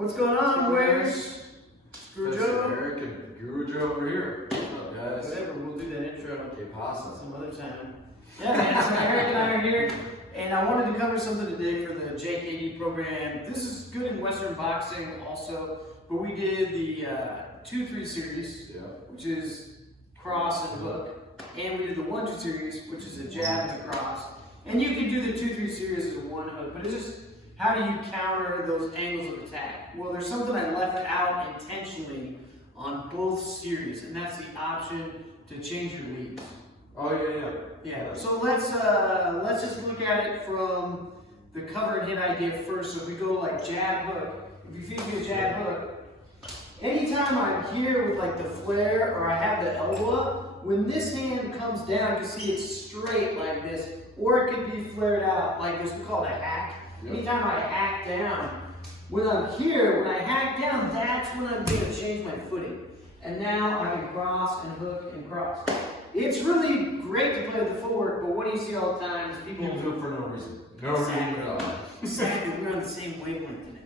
What's going on, Warriors? Guru Joe? Eric and Guru Joe over here. What's up, guys? Whatever, we'll do that intro. Okay, pasta. Some other time. Yeah, man, so Eric and I are here, and I wanted to cover something today for the JKD program. This is good in Western boxing also, but we did the 2-3 series, which is cross and hook, and we did the 1-2 series, which is a jab and a cross. And you can do the 2-3 series as a 1 hook, but it's just how do you counter those angles of attack? Well, there's something I left out intentionally on both series, and that's the option to change your leads. Oh yeah. Yeah. So let's just look at it from the cover and hit idea first. So if we go like jab hook, if you feed me a jab hook, anytime I'm here with like the flare or I have the elbow up, when this hand comes down, you can see it's straight like this, or it could be flared out like this. We call it a hack. Yep. Anytime I hack down, when I'm here, when I hack down, that's when I'm going to change my footing. And now I can cross and hook and cross. It's really great to play with the footwork, but what do you see all the time is people do it for no reason. No reason at all. Exactly, we're on the same wavelength today.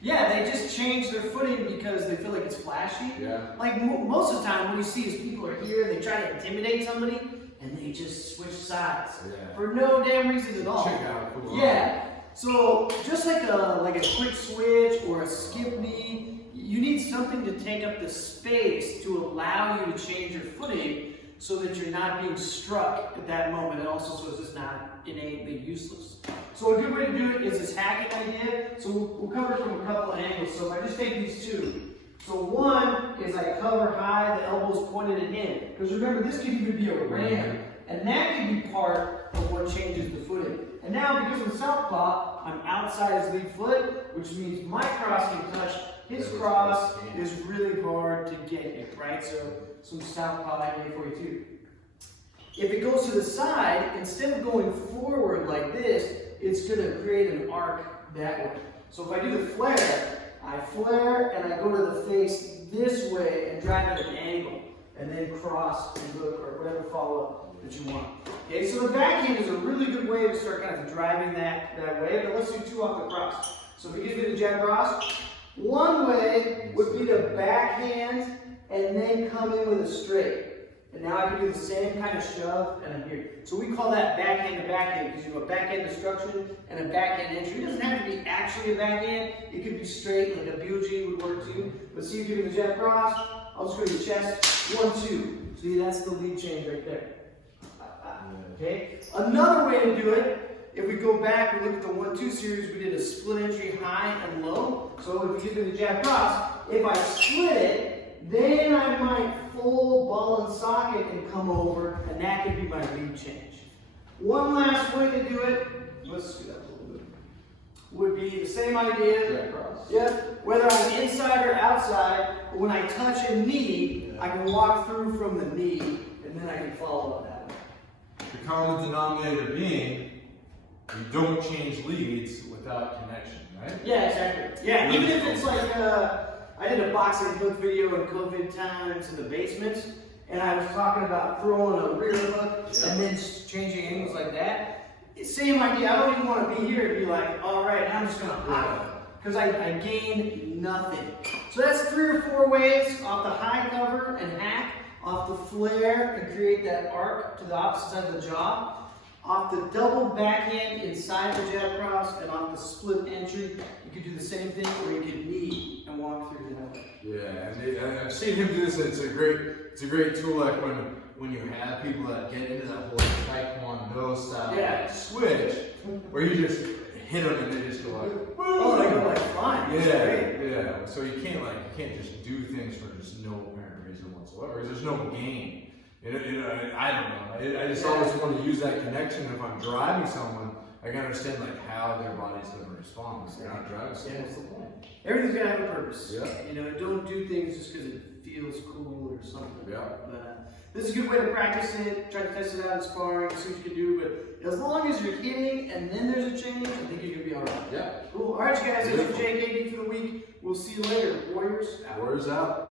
Yeah, they just change their footing because they feel like it's flashy. Yeah. Like most of the time, what you see is people are here, they try to intimidate somebody, and they just switch sides for no damn reason at all. Check out cool. Yeah. So just like a quick switch or a skip knee, you need something to take up the space to allow you to change your footing so that you're not being struck at that moment, and also so it's just not innately useless. So a good way to do it is this hacking idea. So we'll cover it from a couple of angles. So if I just take these two. So one is I cover high, the elbow's pointed at in. Because remember, this could even be a ram, and that could be part of what changes the footing. And now, because I'm southpaw, I'm outside his lead foot, which means my cross can touch his cross is really hard to get here, right? So some southpaw idea for you too. If it goes to the side, instead of going forward like this, it's going to create an arc that way. So if I do the flare, I flare and I go to the face this way and drive at an angle, and then cross and hook or whatever follow-up that you want. Okay, so the backhand is a really good way to start kind of driving that way, but let's do two off the cross. So if he gives me the jab cross, one way would be to backhand and then come in with a straight. And now I can do the same kind of shove and I'm here. So we call that backhand to backhand because you have a backhand destruction and a backhand entry. It doesn't have to be actually a backhand. It could be straight, like a BOG would work too. But see, you do the jab cross, I'll just go to your chest, 1-2. See, that's the lead change right there. Okay? Another way to do it, if we go back and look at the 1-2 series, we did a split entry high and low. So if you give me the jab cross, if I split it, then I might full ball and socket and come over, and that could be my lead change. One last way to do it, let's do that a little bit, would be the same idea. Jab cross. Yep. Whether I'm inside or outside, but when I touch a knee, I can walk through from the knee, and then I can follow up that way. The common denominator being, you don't change leads without connection, right? Yeah, exactly. Yeah, even if it's like, I did a boxing hook video in COVID times in the basement, and I was talking about throwing a rear hook and then changing angles like that. Same idea. I don't even want to be here and be like, all right, I'm just going to hop, because I gained nothing. So that's 3 or 4 ways off the high cover and hack, off the flare and create that arc to the opposite side of the jaw, off the double backhand inside the jab cross, and off the split entry. You could do the same thing, or you could knee and walk through that way. Yeah, and I've seen him do this. It's a great tool, like when you have people that get into that whole taekwondo style switch, where you just hit them and they just go like, boom. Oh, they go like flying. Yeah. So you can't just do things for just no apparent reason whatsoever. There's no gain. I don't know. I just always want to use that connection. If I'm driving someone, I can understand like how their body's going to respond. Because they're not driving someone. What's the point? Everything's gonna have a purpose. Yeah. You know, don't do things just because it feels cool or something. Yeah. But this is a good way to practice it. Try to test it out in sparring, see what you can do. But as long as you're hitting and then there's a change, I think you're gonna be all right. Yeah. Cool. All right, you guys. That's JKD for the week. We'll see you later. Warriors out. Warriors out.